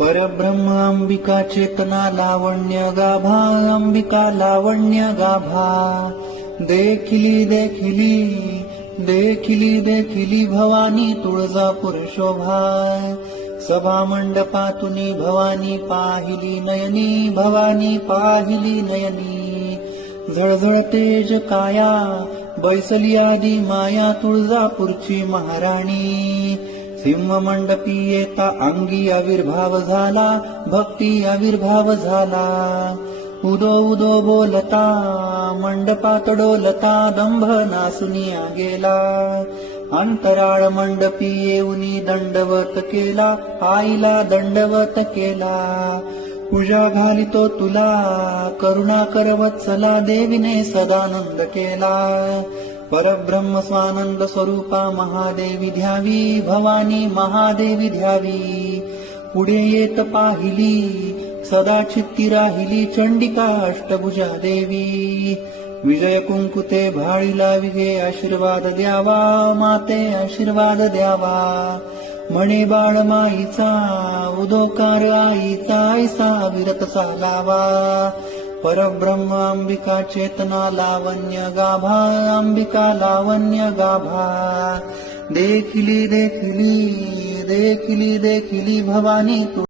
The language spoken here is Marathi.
परब्रह्म अंबिका चेतना लावण्य गाभा, अंबिका लावण्य गाभा. देखिली देखिली देखिली देखिली भवानी तुळजापूर शोभा. सभा मंडपातुनी भवानी पाहिली नयनी, भवानी पाहिली नयनी. झळझळ तेज काया बैसली आदी माया, तुळजापूरची महाराणी. सिंह मंडपी येता अंगी आविर्भाव झाला, भक्ती आविर्भाव झाला. उदो उदो बोलता मंडपात डोलता, दंभ नासुनिया गेला. अंतराळ मंडपी येऊनी दंडवत केला, आईला दंडवत केला. पूजा घालितो तुला करुणा कर वत्सला, देवीने सदानंद केला. परब्रह्म स्वानंद स्वरूपा महादेवी ध्यावी, भवानी महादेवी ध्यावी. पुढे येत पाहिली सदा चित्ती राहिली, चंडिका अष्टभुजा देवी. विजय कुंकुते भाळीला विगे आशीर्वाद द्यावा, माते आशीर्वाद द्यावा. म्हणे बाळ माईचा उदोकार आईचा, ऐसा विरत चालावा. परब्रह्म अंबिका चेतना लावण्य गाभा, अंबिका लावण्य गाभा. देखिली देखिली देखिली देखिली भवानी